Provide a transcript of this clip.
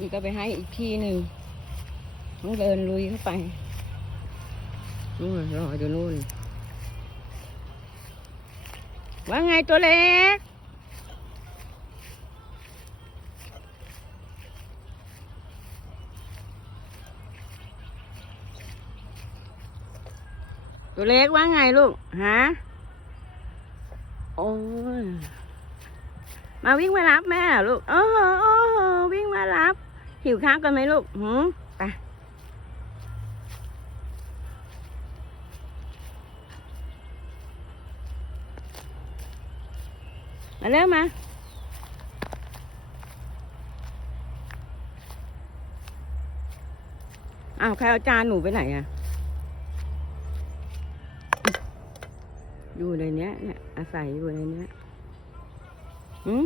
นี่ก็ไปให้อีกที่หนึ่งต้องเดินลุยเข้าไปนู่นรออยู่นู่นว่าไงตัวเล็ก ตัวเล็กว่าไงลูก ฮะ โอ้ยมาวิ่งมารับแม่ลูก โอ้โหโอ้โหวิ่งมารับ หิวข้าวกันไหมลูกหืมไปมาเร็วมาอ้าวใครเอาจานหนูไปไหนอะอยู่ในเนี้ยเนี่ยอาศัยอยู่ในเนี้ยหืม